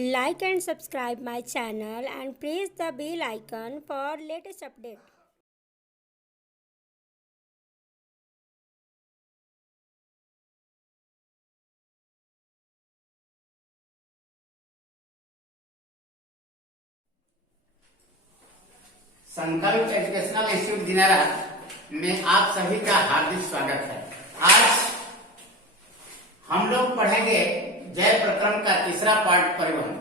Like and subscribe my channel and press the bell icon for latest update. संकल्प educational institute Dinara में आप सभी का हार्दिक स्वागत है। आज हम लोग पढ़ेंगे जय प्रकरण का तीसरा पार्ट परिवहन।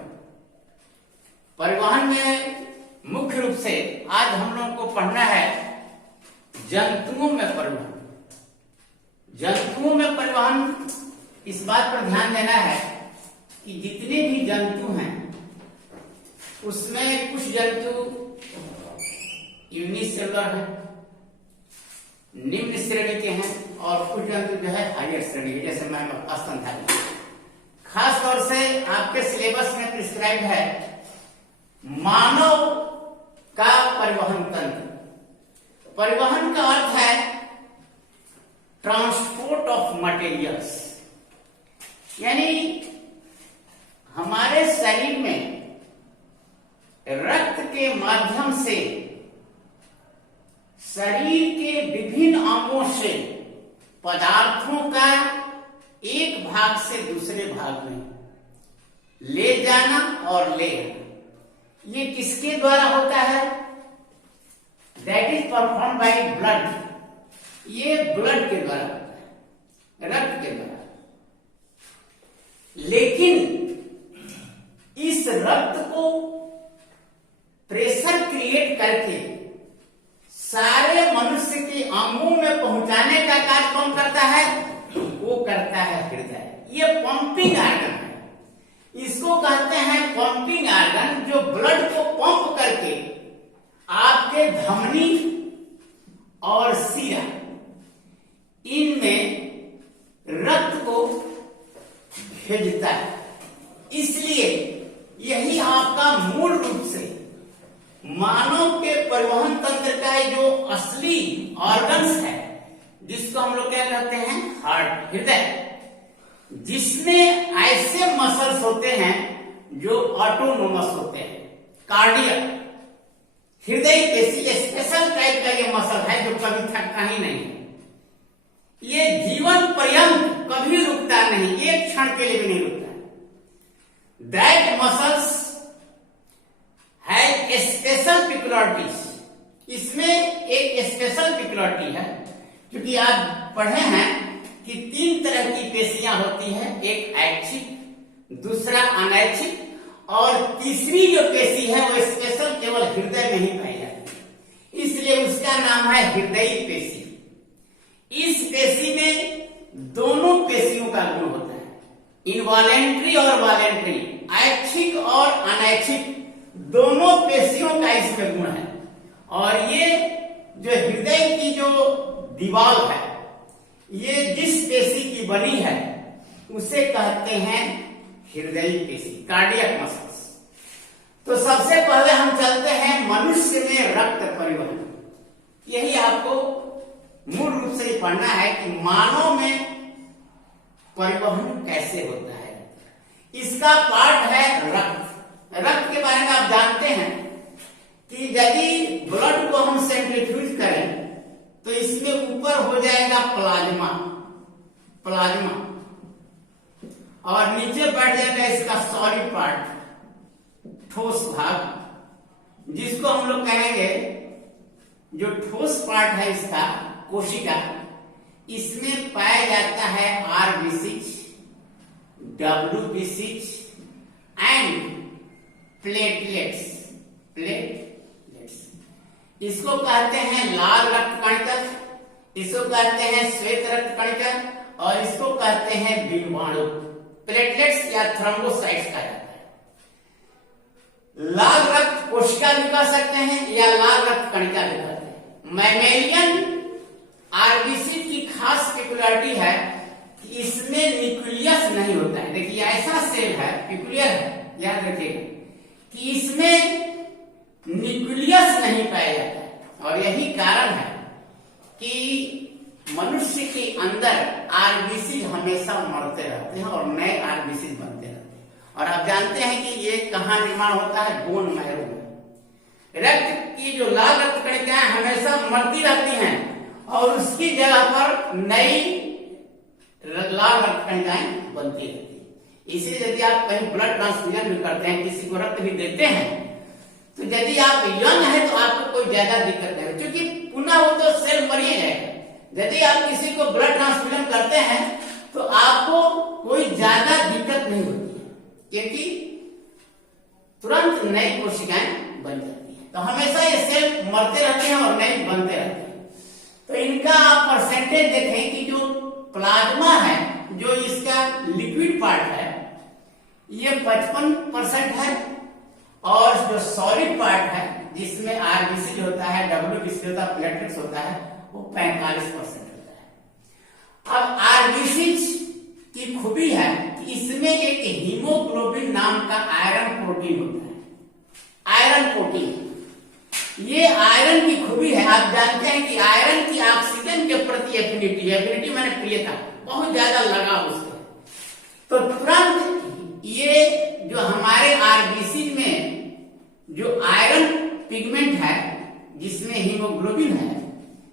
परिवहन में मुख्य रूप से आज हम लोगों को पढ़ना है जंतुओं में परिवहन। जंतुओं में परिवहन, इस बात पर ध्यान देना है कि जितने भी जंतु हैं उसमें कुछ जंतु यूनिसेलुलर है, निम्न श्रेणी के हैं, और कुछ जंतु जो है हायर श्रेणी के, जैसे मैं स्तनधारी। खास तौर से आपके सिलेबस में प्रिस्क्राइब है मानव का परिवहन तंत्र। परिवहन का अर्थ है ट्रांसपोर्ट ऑफ मटेरियल्स, यानी हमारे शरीर में रक्त के माध्यम से शरीर के विभिन्न अंगों से पदार्थों का एक भाग से दूसरे भाग में ले जाना और ले आना, ये किसके द्वारा होता है? That is perform by blood. ये ब्लड के द्वारा होता है, रक्त के द्वारा। लेकिन इस रक्त को प्रेशर क्रिएट करके सारे मनुष्य के अंगों में पहुंचाने का कार्य कौन करता है? वो करता है हृदय। ये पंपिंग आर्गन है, इसको कहते हैं पंपिंग आर्गन, जो ब्लड को पंप करके आपके धमनी और सिरा इनमें रक्त को भेजता है। इसलिए यही आपका मूल रूप से मानव के परिवहन तंत्र का जो असली ऑर्गन्स है, जिसको हम लोग क्या कहते हैं? हार्ट, हृदय, जिसमें ऐसे मसल्स होते हैं जो ऑटोनोमस होते हैं। कार्डियक, हृदय पेशी स्पेशल टाइप का ये मसल है जो कभी थकता ही नहीं है। ये जीवन पर्यंत कभी रुकता नहीं, एक क्षण के लिए भी नहीं रुकता। दैट मसल्स है स्पेशल पिक्युलरिटीज। इसमें एक स्पेशल पिक्युलरिटी है, क्योंकि आप पढ़े हैं कि 3 तरह की पेशियां होती हैं, एक ऐच्छिक, दूसरा अनैच्छिक, और तीसरी जो पेशी है वो स्पेशल केवल हृदय में ही पाई जाती है, इसलिए उसका नाम है हृदयी पेशी। इस पेशी में दोनों पेशियों का गुण होता है, इनवॉलेंट्री और वॉलेंट्री, ऐच्छिक और अनैच्छिक, दोनों पेशियों का इसमें गुण है। और ये जो हृदय की जो दीवार है, ये जिस पेशी की बनी है उसे कहते हैं हृदय पेशी, कार्डियक मसल्स। तो सबसे पहले हम चलते हैं मनुष्य में रक्त परिवहन। यही आपको मूल रूप से पढ़ना है कि मानव में परिवहन कैसे होता है। इसका पार्ट है रक्त। रक्त के बारे में आप जानते हैं कि यदि ब्लड को हम सेंट्रीफ्यूज करें तो इसमें ऊपर हो जाएगा प्लाज्मा, प्लाज्मा, और नीचे बैठ जाएगा इसका सॉलिड पार्ट, ठोस भाग, जिसको हम लोग कहेंगे, जो ठोस पार्ट है इसका, कोशिका, इसमें पाया जाता है RBC, WBC and platelets. Platelets इसको कहते हैं लाल रक्त कणिका, इसको कहते हैं श्वेत रक्त कणिका, और इसको कहते हैं बीजाणु। प्लेटलेट्स या थ्रोम्बोसाइट्स कहा जाता है। लाल रक्त कोशिका भी कह सकते हैं या लाल रक्त कणिका भी कहते हैं। मैमेलियन RBC की खास पिक्युलरिटी है कि इसमें न्यूक्लियस नहीं होता है। देखिए ऐसा सेल है, पिक्युलियर है, याद रखिएगा कि इसमें न्यूक्लियस नहीं पाया जाता है। और यही कारण है कि मनुष्य के अंदर RBC हमेशा मरते रहते हैं और नए RBC बनते रहते हैं। और आप जानते हैं कि ये कहाँ निर्माण होता है, बोन मैरो में। रक्त की जो लाल रक्त कणिकाएं हमेशा मरती रहती हैं और उसकी जगह पर नई लाल रक्त कणिकाएं बनती रहती है। इसलिए यदि आप कहीं ब्लड ट्रांसफ्यूजन भी करते हैं, किसी को रक्त भी देते हैं, तो यदि आप यंग है तो आपको कोई ज्यादा दिक्कत नहीं, क्योंकि पुनः वो तो सेल मर ही जाएगा। यदि आप किसी को ब्लड ट्रांसफ्यूजन करते हैं तो आपको कोई ज्यादा दिक्कत नहीं होती है, क्योंकि तुरंत नई कोशिकाएं बन जाती हैं। तो हमेशा ये सेल मरते रहते हैं और नए बनते रहते हैं। तो इनका आप परसेंटेज देखें कि जो प्लाज्मा है, जो इसका लिक्विड पार्ट है, ये 55% है, और जो सॉलिड पार्ट है जिसमें आरबीसी होता है, डब्ल्यूबीसी होता है, प्लेटलेट्स होता है, वो 45% होता है। अब आरबीसी की खूबी है कि इसमें एक हीमोग्लोबिन नाम का आयरन प्रोटीन होता है। आयरन प्रोटीन, ये आयरन की खूबी है। आप जानते हैं कि आयरन की ऑक्सीजन के प्रति एफिनिटी, एफिनिटी माने प्रियता, बहुत ज्यादा लगाव उससे। तो तुरंत ये जो हमारे आरबीसी में जो आयरन पिगमेंट है जिसमें हीमोग्लोबिन है,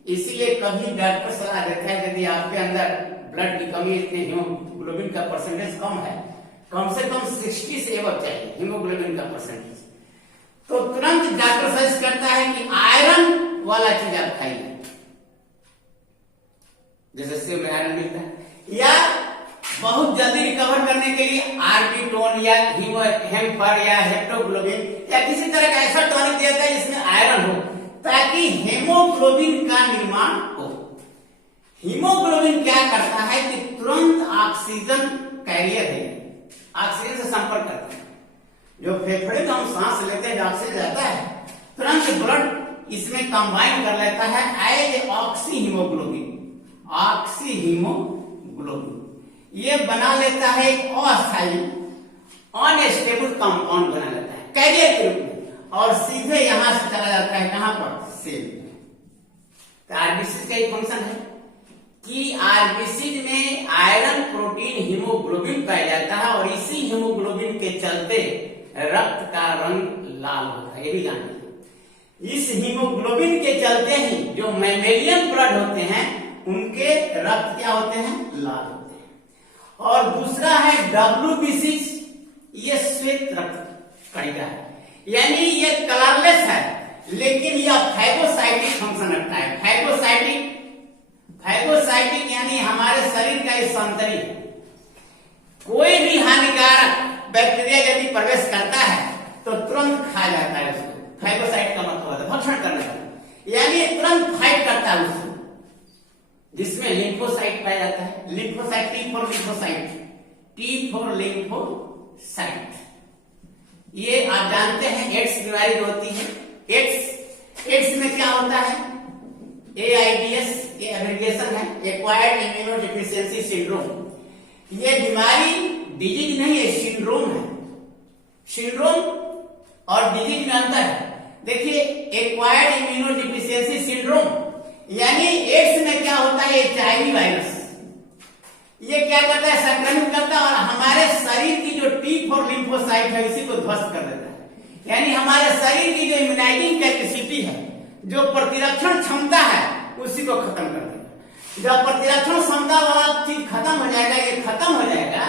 इसीलिए कभी डॉक्टर सलाह देता है यदि आपके अंदर ब्लड की कमी, इतने हीमोग्लोबिन का परसेंटेज कम है, कम से कम 60 से एबव चाहिए हीमोग्लोबिन का परसेंटेज, तो तुरंत डॉक्टर सजेस्ट करता है कि आयरन वाला चीज आप खाइए, जैसे सेब में आयरन मिलता है, या बहुत जल्दी रिकवर करने के लिए आर्बिटोन या हेमफर या हेप्टोग्लोबिन या किसी तरह का ऐसा टॉनिक दिया जाता है जिसमें आयरन हो, ताकि हेमोग्लोबिन का निर्माण हो। हीमोग्लोबिन क्या करता है कि तुरंत ऑक्सीजन कैरियर है, ऑक्सीजन से संपर्क करता है। जो फेफड़े में हम सांस लेते हैं, ऑक्सीजन जाता है, तुरंत ब्लड इसमें कंबाइन कर लेता है as oxy hemoglobin. Oxy hemoglobin ये बना लेता है एक अस्थायी अनस्टेबल कंपाउंड बना लेता है कैरियर के रूप में, और सीधे यहां से चला जाता है कहां पर, सेल में। तो आरबीसी का एक फंक्शन है कि आरबीसी में आयरन प्रोटीन हीमोग्लोबिन पाया जाता है, और इसी हीमोग्लोबिन के चलते रक्त का रंग लाल होता है। ये भी जानते, इस हीमोग्लोबिन के चलते ही जो मैमेलियन ब्लड होते हैं उनके रक्त क्या होते हैं, लाल होते हैं। और दूसरा है डब्ल्यूबीसी, ये श्वेत रक्त कणिका है, यानी ये कलरलेस है, लेकिन यह फैगोसाइटिक फंक्शन रखता है। फैगोसाइटिक यानी हमारे शरीर का ये संतरी, कोई भी हानिकारक बैक्टीरिया यदि प्रवेश करता है तो तुरंत खा जाता है उसको। फैगोसाइट का मतलब होता है भक्षण करने का, यानी तुरंत फाइट करता है उसको, जिसमें लिम्फोसाइट पाया जाता है। Lymphocyte, T for lymphocyte, T for lymphocyte. ये आप जानते हैं एड्स बीमारी जो होती है, एड्स में क्या होता है, AIDS ये एब्रिविएशन है, एक्वायर्ड इम्यूनो डिफिशियंसी सिंड्रोम। ये बीमारी डिजीज नहीं है, सिंड्रोम है। सिंड्रोम और डिजीज में अंतर है। देखिए, एक्वायर्ड इम्यूनो डिफिशियंसी सिंड्रोम यानी एड्स में क्या होता है, HIV वायरस ये क्या करता है, संक्रमित करता है और हमारे शरीर की जो टी फॉर लिम्फोसाइट है इसी को ध्वस्त कर देता है। यानी हमारे शरीर की जो इम्यूनाइजिंग कैपेसिटी है, जो प्रतिरक्षण क्षमता है, उसी को खत्म कर देगा। जब प्रतिरक्षण क्षमता वाला चीज खत्म हो जाएगा, ये खत्म हो जाएगा,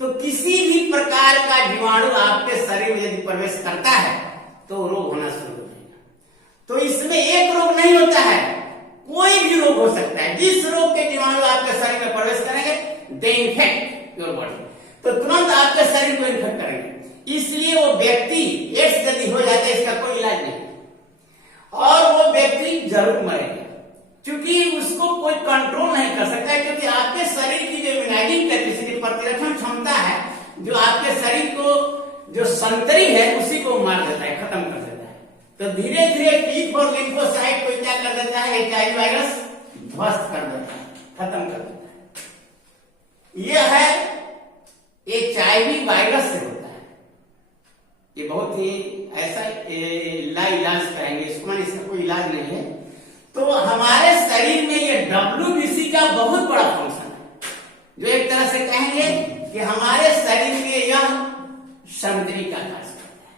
तो किसी भी प्रकार का जीवाणु आपके शरीर में यदि प्रवेश करता है तो रोग होना शुरू हो जाएगा। तो इसमें एक रोग नहीं होता है, कोई भी रोग हो सकता है। जिस रोग के जीवाणु आपके शरीर में प्रवेश करेंगे, दे इन्फेक्ट योर बॉडी, तो तुरंत आपके शरीर को इन्फेक्ट करेंगे। इसलिए वो व्यक्ति एड्स यदि हो जाता है, इसका कोई इलाज नहीं, और वो व्यक्ति जरूर मरेगा, क्योंकि उसको कोई कंट्रोल नहीं कर सकता है। क्योंकि आपके शरीर की जो इम्यूनाइजिंग कैपेसिटी, प्रतिरक्षण क्षमता है, जो आपके शरीर को जो संतरी है उसी को मार देता है, खत्म कर देता है। तो धीरे धीरे टी फॉर लिम्फोसाइट को क्या कर देता है, HIV वायरस ध्वस्त कर देता है, खत्म कर देता है। यह है HIV वायरस से होता है। ये बहुत ही ऐसा इलाज कराएंगे इसको, इसका कोई इलाज नहीं है। तो हमारे शरीर में ये WBC का बहुत बड़ा फंक्शन है, जो एक तरह से कहेंगे कि हमारे शरीर में यह संतरी का कार्य करता है।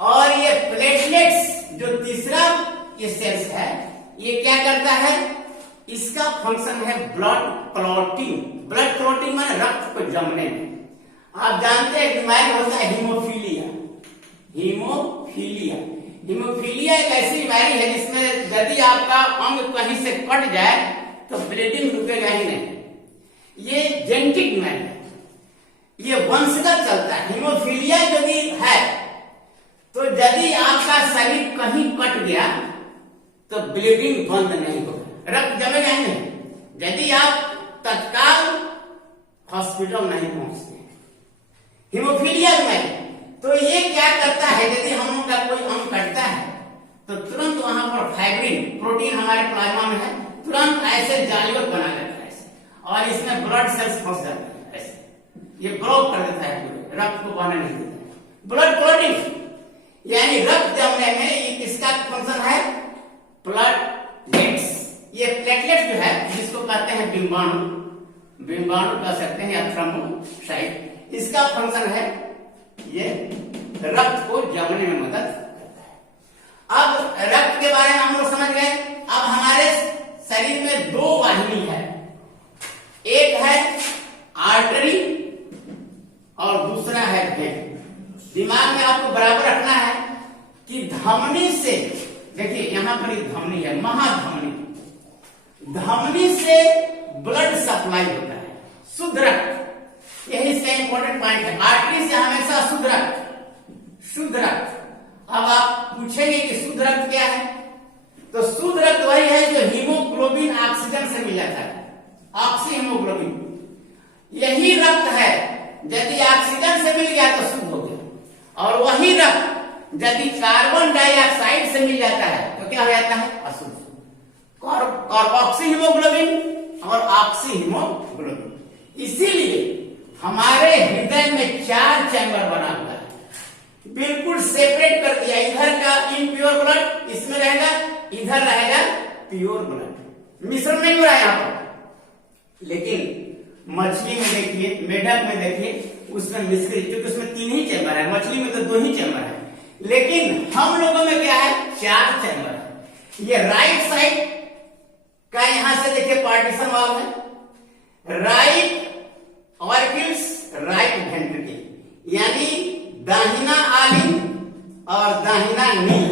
और ये प्लेटलेट्स जो तीसरा ये सेल्स है, ये क्या करता है, इसका फंक्शन है ब्लड क्लॉटिंग। ब्लड क्लॉटिंग माने रक्त को जमने में। आप जानते हैं बीमारी होता है हीमोफीलिया। हीमोफीलिया हीमोफीलिया एक ऐसी बीमारी है जिसमें यदि आपका अंग कहीं से कट जाए तो ब्लीडिंग रुकेगा ही नहीं। ये जेनेटिक बीमारी है, ये वंशगत चलता है। हीमोफीलिया यदि है तो यदि आपका शरीर कहीं कट गया तो ब्लीडिंग बंद नहीं होगा, रक्त जमेगा ही नहीं यदि आप तत्काल हॉस्पिटल नहीं पहुंचते। हीमोफीलिया बीमारी तो ये क्या करता है, यदि हम लोग का कोई अंग कटता है तो तुरंत वहां पर फाइब्रिन प्रोटीन हमारे प्लाज्मा में है, तुरंत ऐसे जालियों बना लेता है ऐसे, और इसमें ब्लड सेल्स फंस जाते हैं ऐसे, ये ब्लॉक कर देता है, रक्त को बहने नहीं देता है। ब्लड क्लॉटिंग यानी रक्त जमने में ये किसका फंक्शन है, प्लेटलेट्स। ये प्लेटलेट्स जो है जिसको कहते हैं बिंबाणु कह सकते हैं या थ्रोम्बोसाइट, इसका फंक्शन है ये रक्त को जमने में मदद करता है। अब रक्त के बारे में हम लोग समझ गए। अब हमारे शरीर में दो वाहिनी है, एक है आर्टरी और दूसरा है वेन। दिमाग में आपको बराबर रखना है कि धमनी से, देखिए यहां पर एक धमनी है, महाधमनी, धमनी से ब्लड सप्लाई होता है, शुद्ध रक्त, यही इसका इंपॉर्टेंट पॉइंट है। आर्टरी से हमेशा शुद्ध रक्त। अब आप पूछेंगे कि शुद्ध रक्त क्या है, तो शुद्ध रक्त वही है जो हीमोग्लोबिन ऑक्सीजन से मिल जाता है, ऑक्सी हीमोग्लोबिन। यही रक्त है यदि ऑक्सीजन से मिल गया तो शुद्ध हो गया, और वही रक्त यदि कार्बन डाइऑक्साइड से मिल जाता है तो क्या हो जाता है, अशुद्ध। कार्बोक्सी हीमोग्लोबिन और ऑक्सी हीमोग्लोबिन। इसीलिए हमारे हृदय में 4 चैम्बर बना हुआ है, बिल्कुल सेपरेट कर दिया। इधर का इम्प्योर ब्लड इसमें रहेगा, इधर रहेगा प्योर ब्लड, मिश्रण नहीं हो रहा है यहां पर। लेकिन मछली में देखिए, मेढक में देखिए, उसमें मिश्रित, क्योंकि उसमें 3 ही चैम्बर है, मछली में तो 2 ही चैम्बर है, लेकिन हम लोगों में क्या है, 4 चैम्बर है। ये राइट साइड का यहां से देखिए पार्टीशन वाल है, राइट ऑर्किल्स, राइट वेंट्रिकल, यानी दाहिना आलिंग और दाहिना नील।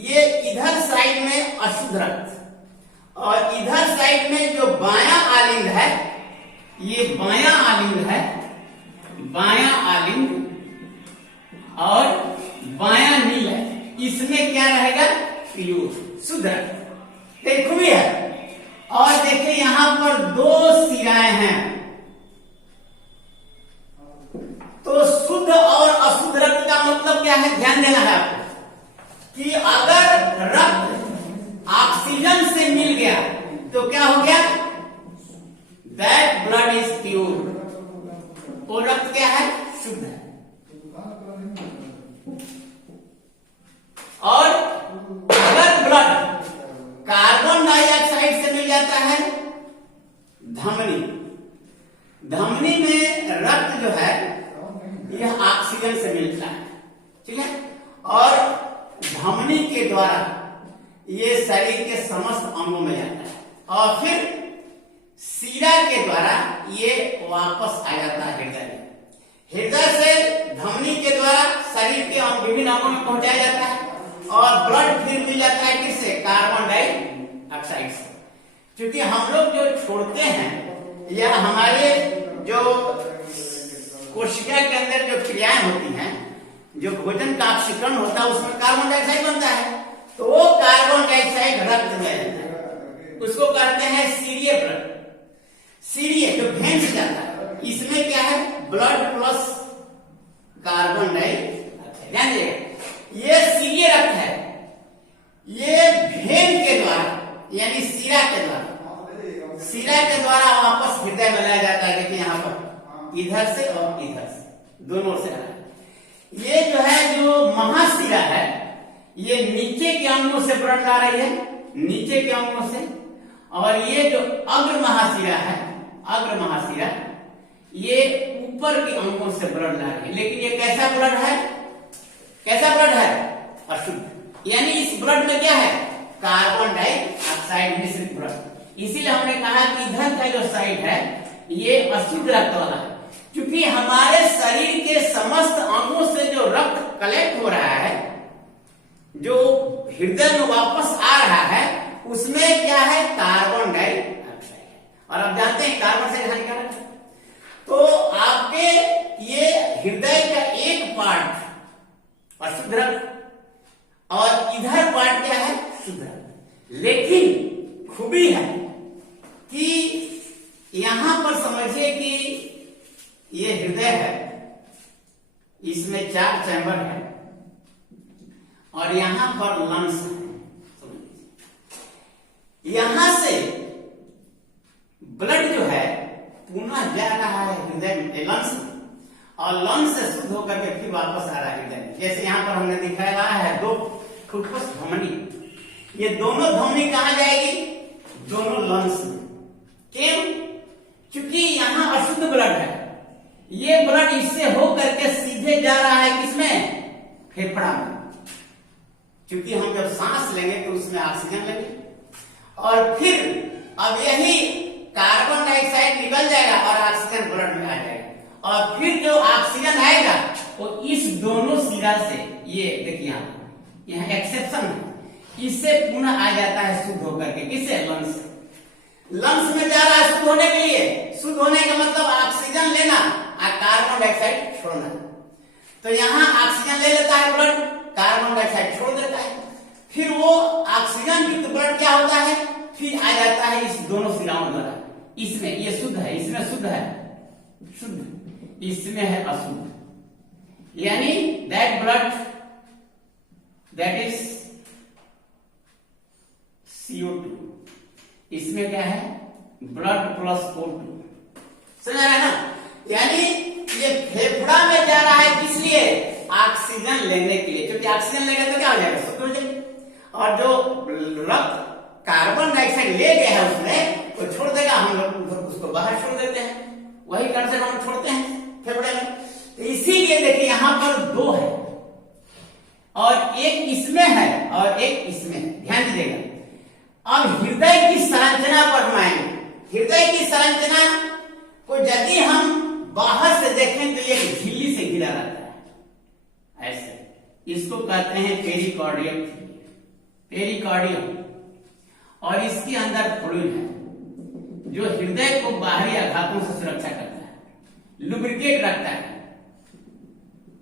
ये इधर साइड में अशुद्ध रक्त, और इधर साइड में जो बायां आलिंग है, ये बायां आलिंग है, बायां आलिंग और बायां नील है, इसमें क्या रहेगा, प्योर शुद्ध रक्त। देखो भी है। और देखिए यहां पर 2 सिराएं हैं, तो शुद्ध और अशुद्ध रक्त का मतलब क्या है, ध्यान देना है आपको कि अगर रक्त ऑक्सीजन से मिल गया तो क्या हो गया, दैट ब्लड इज प्योर, वो रक्त क्या है, शुद्ध है। और अगर ब्लड कार्बन डाइऑक्साइड से मिल जाता है, धमनी में रक्त जो है यह ऑक्सीजन से मिलता है, ठीक है, और धमनी के द्वारा ये शरीर के समस्त अंगों में जाता है, और फिर सीरा के द्वारा ये वापस आ जाता है हृदय में। हृदय से धमनी के द्वारा शरीर के विभिन्न अंगों में पहुंचाया जाता है, और ब्लड फिर मिल जाता है किससे, कार्बन डाइऑक्साइड से। क्योंकि हम लोग जो छोड़ते हैं या हमारे जो कोशिका के अंदर जो क्रियाएं होती हैं, जो भोजन का ऑक्सीकरण होता है, उसमें कार्बन डाइऑक्साइड बनता है, तो वो कार्बन डाइऑक्साइड रक्त में रहता है, उसको कहते हैं सीरिये ब्लड। सीरिये जो भेन से जाता है, इसमें क्या है, ब्लड प्लस कार्बन डाइऑक्साइड। ध्यान दीजिएगा, ये सीरिये रक्त है, ये भेन के द्वारा यानी सीरा के द्वारा वापस हृदय में लाया जाता है। देखिए यहाँ पर इधर से और इधर से, दोनों से आ रहा है। ये जो है, जो महाशिरा है, ये नीचे के अंगों से ब्लड ला रही है, नीचे के अंगों से, और ये जो अग्र महाशिरा है, अग्र महाशिरा, ये ऊपर के अंगों से ब्लड ला रही है, लेकिन ये कैसा ब्लड है? कैसा ब्लड है? अशुद्ध। यानी इस ब्लड में क्या है? कार्बन डाइऑक्साइड मिश्रित ब्लड। इसीलिए हमने कहा कि इधर का जो साइड है ये अशुद्ध रक्त वाला है, क्योंकि हमारे शरीर के समस्त अंगों से जो रक्त कलेक्ट हो रहा है, जो हृदय में वापस आ रहा है, उसमें क्या है? Carbon dioxide. और आप जानते हैं कार्बन से हानिकारक है। तो आपके ये हृदय का एक पार्ट अशुद्ध रक्त और इधर पार्ट क्या है? शुद्ध रक्त। लेकिन खूबी है कि यहां पर समझिए कि ये हृदय है, इसमें 4 चैम्बर है और यहां पर लंग्स है। यहां से ब्लड जो है पुनः जा रहा है हृदय में, लंग्स में, और लंग्स से शुद्ध होकर के फिर वापस आ रहा है हृदय में। जैसे यहां पर हमने दिखाया है 2 फुफ्फुस धमनी, ये दोनों धमनी कहां जाएगी? दोनों लंग्स में। क्यों? क्योंकि यहां अशुद्ध ब्लड है, ये ब्लड इससे होकर के सीधे जा रहा है किसमें? फेफड़ा में। क्योंकि हम जब सांस लेंगे तो उसमें ऑक्सीजन लेंगे और फिर अब यही कार्बन डाइऑक्साइड निकल जाएगा और ऑक्सीजन ब्लड में आ जाएगा, और फिर जो ऑक्सीजन आएगा वो इस दोनों सिरा से, ये देखिए यहाँ एक्सेप्शन है, इससे पुनः आ जाता है शुद्ध होकर के। किससे? लंग्स से। लंग्स में जा रहा है शुद्ध होने के लिए। शुद्ध होने का मतलब ऑक्सीजन लेना और कार्बन डाइऑक्साइड छोड़ना। तो यहाँ ऑक्सीजन ले लेता है ब्लड, कार्बन डाइऑक्साइड छोड़ देता है, फिर वो ऑक्सीजन युक्त ब्लड क्या होता है? फिर आ जाता है इस दोनों सिराओं द्वारा। इसमें ये शुद्ध है, इसमें शुद्ध है शुद्ध, इसमें है अशुद्ध। यानी that blood that is CO2, इसमें क्या है? Blood plus O2। समझ आ रहा है ना? यानी ये फेफड़ा में जा रहा है किस लिए? ऑक्सीजन लेने के लिए, क्योंकि ऑक्सीजन लेगा तो क्या हो जाएगा? शुद्ध हो जाएगा। और जो रक्त कार्बन डाइऑक्साइड ले गया है उसमें, वो छोड़ देगा, हम लोग उसको बाहर छोड़ देते हैं, वही कारण से हम छोड़ते हैं फेफड़े में। तो इसीलिए देखिए यहां पर 2 है और एक इसमें है और एक इसमें। ध्यान दीजिएगा। अब हृदय की संरचना पर हम आएंगे। हृदय की संरचना को यदि हम बाहर से देखें तो ये झिल्ली से घिरा रहता है, ऐसे। इसको कहते हैं पेरिकार्डियम। पेरिकार्डियम, और इसके अंदर फ्लूइड है जो हृदय को बाहरी आघातों से सुरक्षा करता है, लुब्रिकेट रखता है।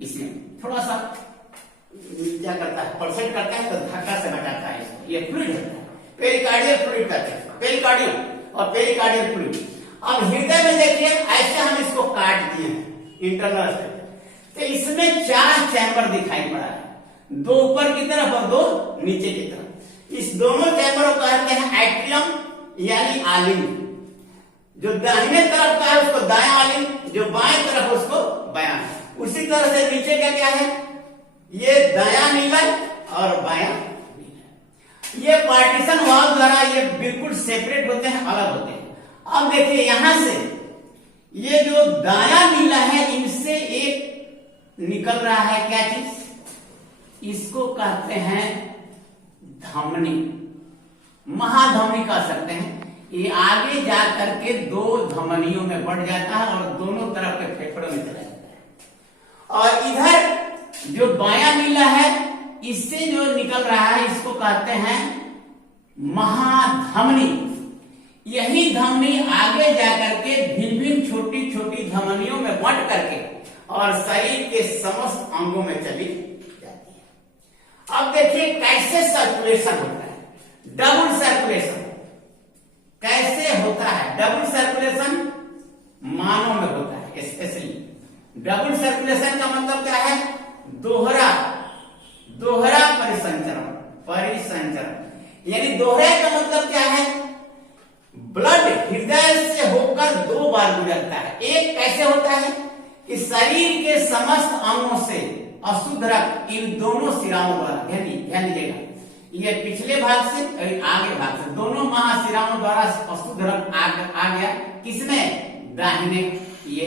इसमें थोड़ा सा क्या करता है? पल्सेट करता है तो धक्का से बचाता है इसको। ये फ्लूइड होता है, पेरिकार्डियल फ्लूइड कहते हैं। पेरिकार्डियम और पेरिकार्डियल फ्लूइड। अब हृदय में देखिए ऐसे हम इसको काट दिए हैं इंटरनल, तो इसमें 4 चैम्बर दिखाई पड़ा है, 2 ऊपर की तरफ और 2 नीचे की तरफ। इस दोनों चैम्बर को कहते हैं एट्रियम यानी आलिंग। जो दाहिने तरफ का है उसको दायां आलिंग, जो बाएं तरफ उसको बायां। उसी तरह से नीचे का क्या है? ये दायां नीला और बायां नीला। ये पार्टीशन वॉल द्वारा ये बिल्कुल सेपरेट होते हैं, अलग होते हैं। अब देखिए यहां से ये जो दायां नीला है, इनसे एक निकल रहा है क्या चीज? इसको कहते हैं धमनी, महाधमनी कह सकते हैं। ये आगे जाकर के 2 धमनियों में बढ़ जाता है और दोनों तरफ के फेफड़ों में चला जाता है। और इधर जो बायां नीला है, इससे जो निकल रहा है इसको कहते हैं महाधमनी। यही धमनी आगे जाकर के भिन्न भिन्न छोटी छोटी धमनियों में बंट करके और शरीर के समस्त अंगों में चली जाती है। अब देखिए कैसे सर्कुलेशन होता है, डबल सर्कुलेशन कैसे होता है। डबल सर्कुलेशन मानव में होता है स्पेशली। डबल सर्कुलेशन का मतलब क्या है? दोहरा परिसंचरण। परिसंचरण यानी दोहरे का मतलब क्या है? ब्लड हृदय से होकर 2 बार गुजरता है। एक कैसे होता है कि शरीर के समस्त अंगों से अशुद्ध रक्त इन दोनों सिराओं द्वारा, ध्यान दीजिएगा, ये पिछले भाग से आगे भाग से दोनों महाशिराओं द्वारा अशुद्ध रक्त आ गया किसमें? दाहिने ये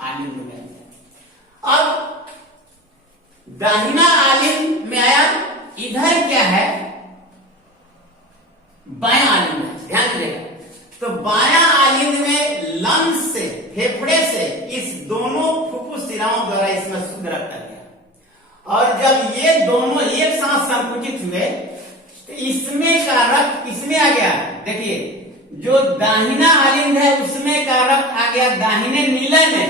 आलिंद में आया। अब दाहिना आलिंद में आया, इधर क्या है, बायां आलिंद है, ध्यान दीजिएगा। तो बायां आलिंद में लंग्स से, फेफड़े से इस दोनों फुफ्फुस शिराओं द्वारा इसमें शुद्ध रक्त आ गया। और जब ये दोनों एक साथ संकुचित हुए तो इसमें का रक्त किसमें आ गया, देखिए जो दाहिना आलिंद है उसमें का रक्त आ गया दाहिने नीले में,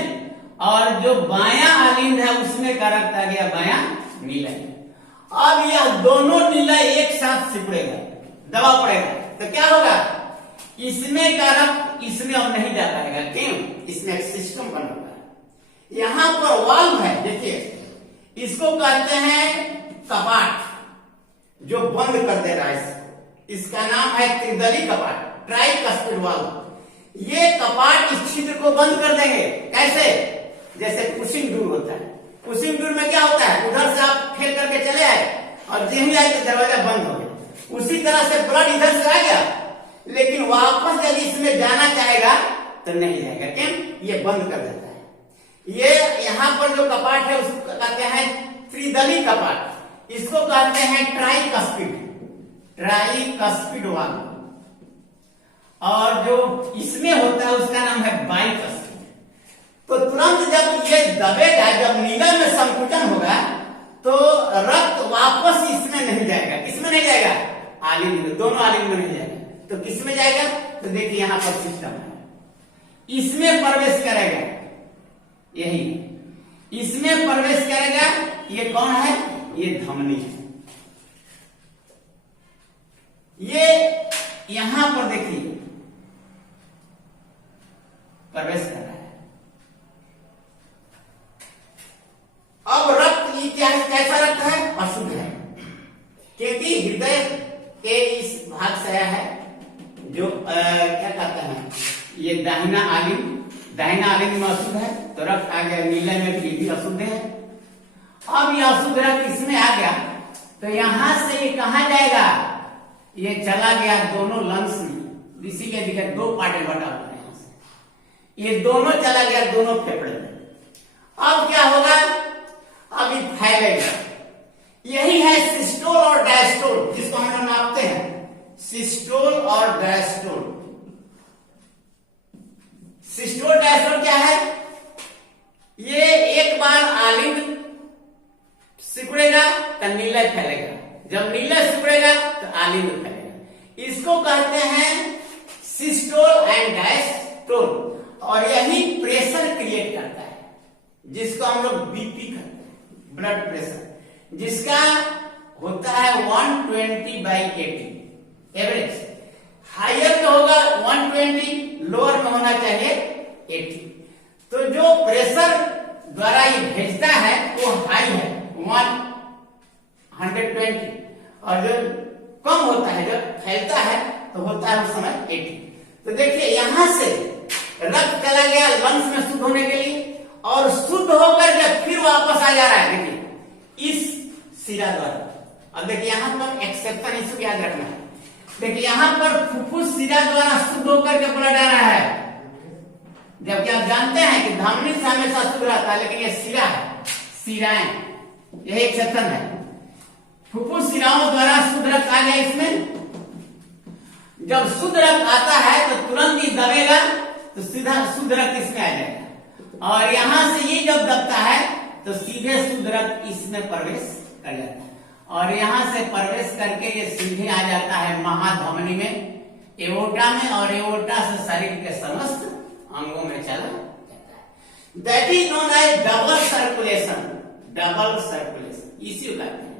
और जो बायां आलिंद है उसमें का रक्त आ गया बायां नीले में। अब यह दोनों नीला एक साथ सिकुड़ेगा, दबाव पड़ेगा, तो क्या होगा, इसमें का रक्त इसमें अब नहीं जा पाएगा। क्यों, इसमें एक सिस्टम बना हुआ है, यहां पर वाल्व है, देखिए इसको कहते हैं कपाट, जो बंद कर दे रहा है इसको, इसका नाम है त्रिदली कपाट, ट्राइकस्पिड वाल्व। ये कपाट इस छिद्र को बंद कर देंगे, कैसे, जैसे पुशिंग डोर होता है, पुशिंग डोर में क्या होता है, उधर से आप फेल करके चले आए और जहीं आए तो दरवाजा बंद हो गया, उसी तरह से ब्लड इधर से आ गया, लेकिन वापस यदि इसमें जाना चाहेगा तो नहीं जाएगा। क्यों, ये बंद कर देता है। ये यहाँ पर जो कपाट है उसको कहते हैं त्रिदली कपाट, इसको कहते हैं ट्राइकस्पिड, ट्राइकस्पिड वाल्व। और जो इसमें होता है उसका नाम है बाइकस्पिड। तो तुरंत जब ये दबेगा, जब नीला में संकुचन होगा तो रक्त वापस इसमें नहीं जाएगा, किसमें नहीं जाएगा, आलिंद में, दोनों आलिंद में नहीं जाएगा, तो किसमें जाएगा, तो देखिए यहां पर सिस्टम है, इसमें प्रवेश करेगा, यही इसमें प्रवेश करेगा। ये कौन है, ये धमनी है, ये यहां पर देखिए प्रवेश कर रहा है। अब रक्त ये क्या है, कैसा रक्त है, अशुद्ध है, क्योंकि हृदय के इस भाग से आया है, जो क्या कहते हैं, ये दाहिना आलिंद में अशुद्ध है, तो रक्त आ गया नीले में, भी अशुद्ध है। अब ये अशुद्ध रक्त इसमें आ गया, तो यहां से ये कहां जाएगा, ये चला गया दोनों लंग्स में, इसीलिए दिखा दो पार्ट में बटा हुआ है, यहां से ये दोनों चला गया दोनों फेफड़े में। अब क्या होगा, अब ये फैलेगा, यही है सिस्टोल और डायस्टोल, जिसको हम लोग नापते हैं, सिस्टोल और डायस्टोल। सिस्टोल डायस्टोल क्या है, ये एक बार आलिंद सिकुड़ेगा तो नीला फैलेगा, जब नीला सिकुड़ेगा तो आलिंद फैलेगा, इसको कहते हैं सिस्टोल एंड डायस्टोल। और यही प्रेशर क्रिएट करता है, जिसको हम लोग बीपी कहते हैं, ब्लड प्रेशर, जिसका होता है 120/80 एवरेज, हायर का होगा 120, लोअर में होना चाहिए 80। तो जो प्रेशर द्वारा ये भेजता है वो हाई है 120, और जो कम होता है, जो फैलता है तो होता है उस समय 80। तो देखिए यहां से रक्त चला गया लंग्स में शुद्ध होने के लिए, और शुद्ध होकर के फिर वापस आ जा रहा है, देखिए इस सिरा द्वारा। अब देखिए यहां पर एक्सेप्शन इसको याद रखना है, देखिए यहां पर फुफ्फुस सिरा द्वारा शुद्ध होकर के ब्लड आ रहा है, जबकि आप जानते हैं कि धमनी से हमेशा शुद्ध रहता है, लेकिन ये सिरा है, सिराएं, यही एक्सेप्शन है। फुफ्फुस सिराओं द्वारा शुद्ध रक्त आ गया इसमें, जब शुद्ध रक्त आता है तो तुरंत ही दबेगा तो सीधा शुद्ध रक्त इसमें आ जाएगा, और यहां से ये जब दबता है तो सीधे शुद्ध रक्त इसमें प्रवेश कर जाता है, और यहां से प्रवेश करके ये सीधे आ जाता है महाधमनी में, एओर्टा में, और एओर्टा से शरीर के समस्त अंगों में चला जाता है। That is known as double circulation, double circulation इसी कहते हैं।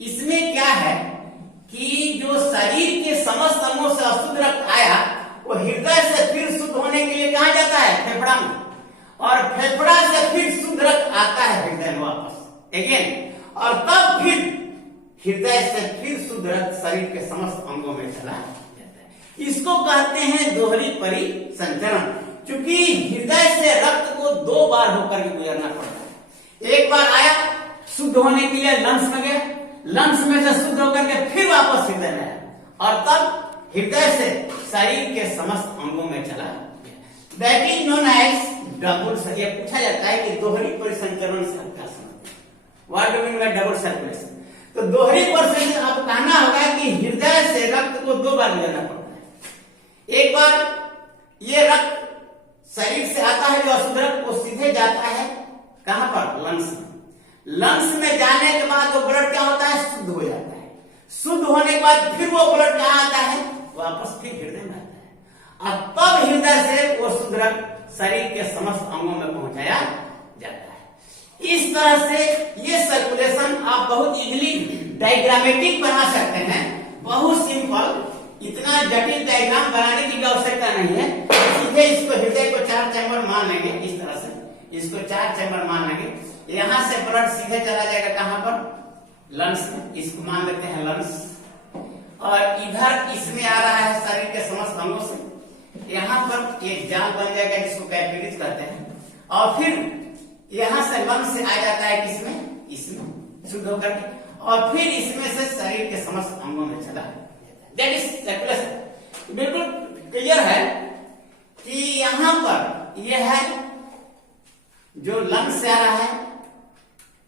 इसमें क्या है कि जो शरीर के समस्त अंगों से अशुद्ध रक्त आया वो हृदय से फिर शुद्ध होने के लिए कहां जाता है, फेफड़ा में, और फेफड़ा से फिर शुद्ध रक्त आता है हृदय में वापस अगेन, और तब फिर हृदय से फिर शुद्ध रक्त शरीर के समस्त अंगों में चला जाता है। इसको कहते हैं दोहरी परिसंचरण, क्योंकि हृदय से रक्त को दो बार होकर के गुजरना पड़ता है। एक बार आया शुद्ध होने के लिए लंग्स में गया, लंग्स में से शुद्ध होकर के फिर वापस हृदय में आया, और तब हृदय से शरीर के समस्त अंगों में चला गया। That is known as double, ये पूछा जाता है कि दोहरी परिसंचरण से आप क्या समझते हैं, what do mean by double circulation. तो दोहरी परिसंचरण आपको कहना होगा कि हृदय से रक्त को 2 बार लेना पड़ता है। एक बार ये रक्त शरीर से आता है, जो अशुद्ध रक्त वो सीधे जाता है कहां पर, लंग्स में। लंग्स में जाने के बाद वो ब्लड क्या होता है, शुद्ध हो जाता है। शुद्ध होने के बाद फिर वो ब्लड कहां आता है, वापस फिर हृदय में आता है। अब तब हृदय से वो शुद्ध रक्त शरीर के समस्त अंगों में पहुंचाया जाता है। इस तरह से ये सर्कुलेशन आप बहुत इजीली डायग्रामेटिक बना सकते हैं, बहुत सिंपल, इतना जटिल डायग्राम बनाने की आवश्यकता नहीं है। सीधे इसको हृदय को 4 चैम्बर मान लेंगे, इस तरह से इसको 4 चैम्बर मान लेंगे। यहां से ब्लड सीधे चला जाएगा कहां पर, लंग्स में, इसको मान लेते हैं लंग्स। और इधर इसमें आ रहा है शरीर के समस्त अंगों से, यहां पर एक जाल बन जाएगा जिसको कैपिलरीज कहते हैं, और फिर यहां से लंग्स से आ जाता है किसमें, इसमें शुद्ध होकर के, और फिर इसमें से शरीर के समस्त अंगों में चला जाता है। That is circulation. बिल्कुल क्लियर है कि यहां पर यह है जो लंग्स से आ रहा है,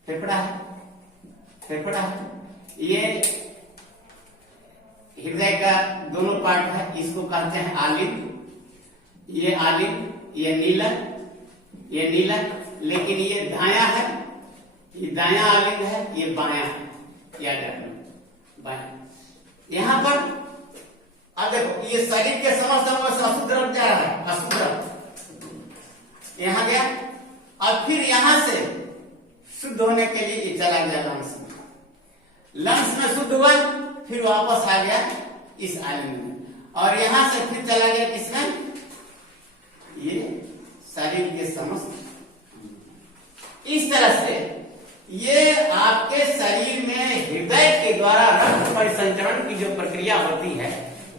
फेफड़ा है, फेफड़ा है, ये हृदय का दोनों पार्ट है, इसको कहते हैं आलिंग, ये आलिंग, ये नीलक, ये नीलक, लेकिन ये दायां है, ये दायां आलिंग है, ये बायां है, याद रखना बायां। यहां पर अब देखो ये शरीर के समस्त अंगों से अशुद्ध रक्त जा रहा है, अशुद्ध रक्त यहां गया, और फिर यहां से शुद्ध होने के लिए ये चला गया लंग्स में, लंग्स में शुद्ध हुआ, फिर वापस आ गया इस आलिंग में, और यहां से फिर चला गया किसमें, ये शरीर के समस्त। इस तरह से ये आपके शरीर में हृदय के द्वारा रक्त परिसंचरण की जो प्रक्रिया होती है,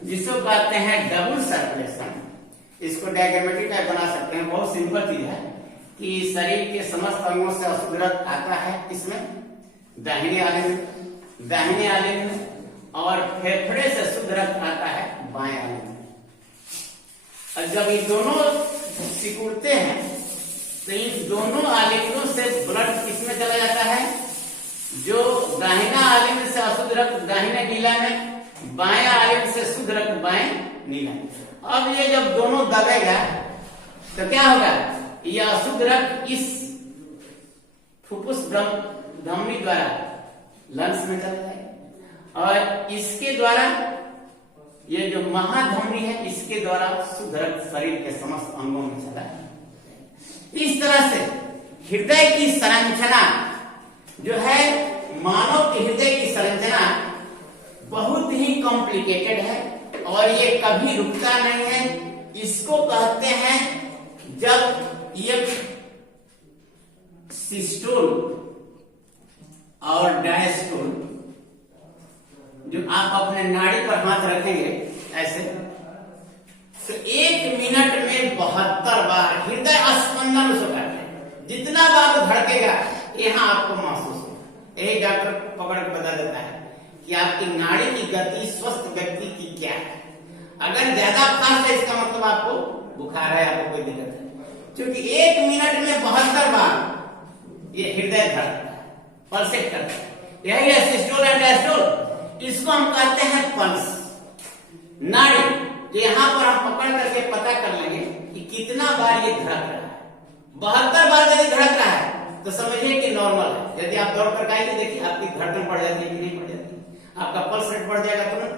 जिसको कहते हैं डबल सर्कुलेशन, इसको डायग्रामेटिक टाइप बना सकते हैं। बहुत सिंपल चीज है कि शरीर के समस्त अंगों से अशुद्ध रक्त आता है इसमें, दाहिने आलिंग में, और फेफड़े से शुद्ध रक्त आता है बाएं आलिंग में। और जब ये दोनों सिकुड़ते हैं तो इन दोनों आलिंगों से ब्लड किसमें चला जाता है, जो दाहिना आलिंग से अशुद्ध रक्त दाहिने नीला में, बाएं आलिंग से शुद्ध रक्त बाएं नीला। अब ये जब दोनों दबेगा तो क्या होगा, ये अशुद्ध रक्त इस फुफ्फुस धमनी द्वारा लंग्स में चला जाएगा, और इसके द्वारा ये जो महाधमनी है, इसके द्वारा शुद्ध रक्त शरीर के समस्त अंगों में चला जाएगा। इस तरह से हृदय की संरचना जो है, मानव के हृदय की संरचना बहुत ही कॉम्प्लिकेटेड है, और ये कभी रुकता नहीं है। इसको कहते हैं, जब ये सिस्टोल और डायस्टोल, जो आप अपने नाड़ी पर हाथ रखेंगे ऐसे, तो 1 मिनट में 72 बार हृदय स्पंदन उसको करते हैं। जितना बार वो धड़केगा यहाँ आपको महसूस होगा। यही डॉक्टर पकड़ के बता देता है कि आपकी नाड़ी की गति स्वस्थ व्यक्ति की क्या है। अगर ज्यादा फास्ट है, इसका मतलब आपको बुखार है, आपको कोई दिक्कत है। क्योंकि 1 मिनट में 72 बार ये हृदय धड़कता है, पल्सेट करता है। यही है सिस्टोल एंड डायस्टोल। इसको हम कहते हैं पल्स, नाड़ी। यहाँ पर हम पकड़ करके पता कर लेंगे कि कितना बार ये धड़क रहा है। 72 बार यदि धड़क रहा है तो समझिए कि नॉर्मल है। यदि आप दौड़ कर आएंगे, देखिए आपकी धड़कन बढ़ जाती है कि नहीं बढ़ जाती, आपका पल्स रेट बढ़ जाएगा तुरंत।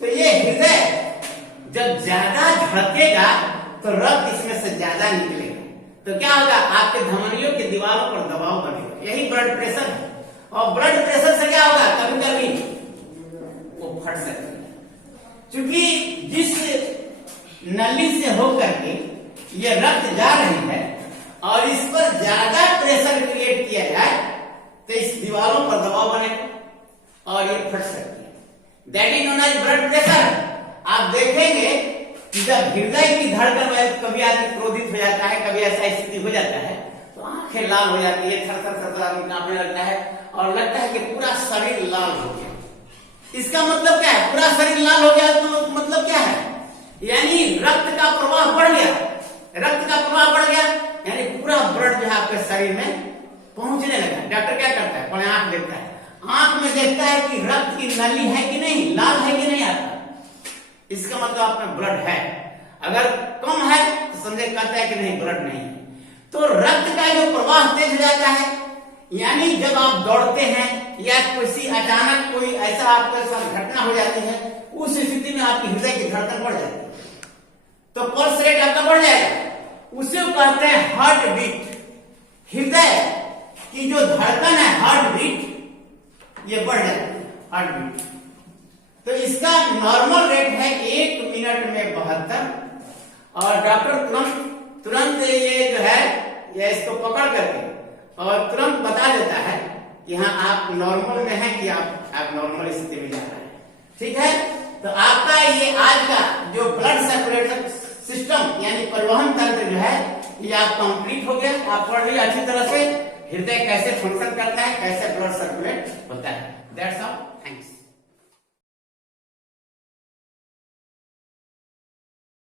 तो ये हृदय जब ज्यादा धड़केगा तो रक्त इसमें से ज्यादा निकलेगा, तो क्या होगा, आपके धमनियों की दीवारों पर दबाव बनेगा। यही ब्लड प्रेशर है, और ब्लड प्रेशर से क्या होगा, कभी कभी वो फट सकता है। क्योंकि जिस नली से होकर के ये रक्त जा रही है और इस पर ज्यादा प्रेशर क्रिएट किया जाए तो इस दीवारों पर दबाव बनेगा और ये फट सकती है। That is known as blood pressure. आप देखेंगे कि जब हृदय की धड़कन में कभी आदमी क्रोधित हो जाता है, कभी ऐसा स्थिति हो जाता है, तो आंखें लाल हो जाती है, थर थर आदमी कांपने लगता है और लगता है कि पूरा शरीर लाल हो गया। इसका मतलब क्या है, पूरा शरीर लाल हो गया तो मतलब क्या है, यानी रक्त का प्रवाह बढ़ गया। रक्त का प्रवाह बढ़ गया यानी पूरा ब्लड जो है आपके शरीर में पहुंचने लगा। डॉक्टर क्या करता है, पहले आंख देखता है, आंख में देखता है कि रक्त की नली है कि नहीं, लाल है कि नहीं आता, इसका मतलब आप में ब्लड है। अगर कम है तो संदेह कहता है कि नहीं ब्लड नहीं है। तो रक्त का जो प्रवाह तेज हो जाता है, यानी जब आप दौड़ते हैं या किसी अचानक कोई ऐसा आपके साथ घटना हो जाती है, उस स्थिति में आपकी हृदय की धड़कन बढ़ जाती है, तो पल्स रेट आपका बढ़ जाएगा। उसे कहते हैं हार्ट बीट। हृदय की जो धड़कन है हार्ट बीट, ये बढ़ जाती है हार्ट बीट। तो इसका नॉर्मल रेट है 1 मिनट में 72, और डॉक्टर तुरंत ये जो है या इसको पकड़ करके और तुरंत बता देता है कि हाँ आप नॉर्मल में हैं कि आप नॉर्मल स्थिति में जा रहे हैं। ठीक है, तो आपका ये आज का जो ब्लड सर्कुलेशन सिस्टम यानी परिवहन तंत्र जो है ये आप कंप्लीट हो गया। आप पढ़ लिया अच्छी तरह से हृदय कैसे फंक्शन करता है, कैसे ब्लड सर्कुलेट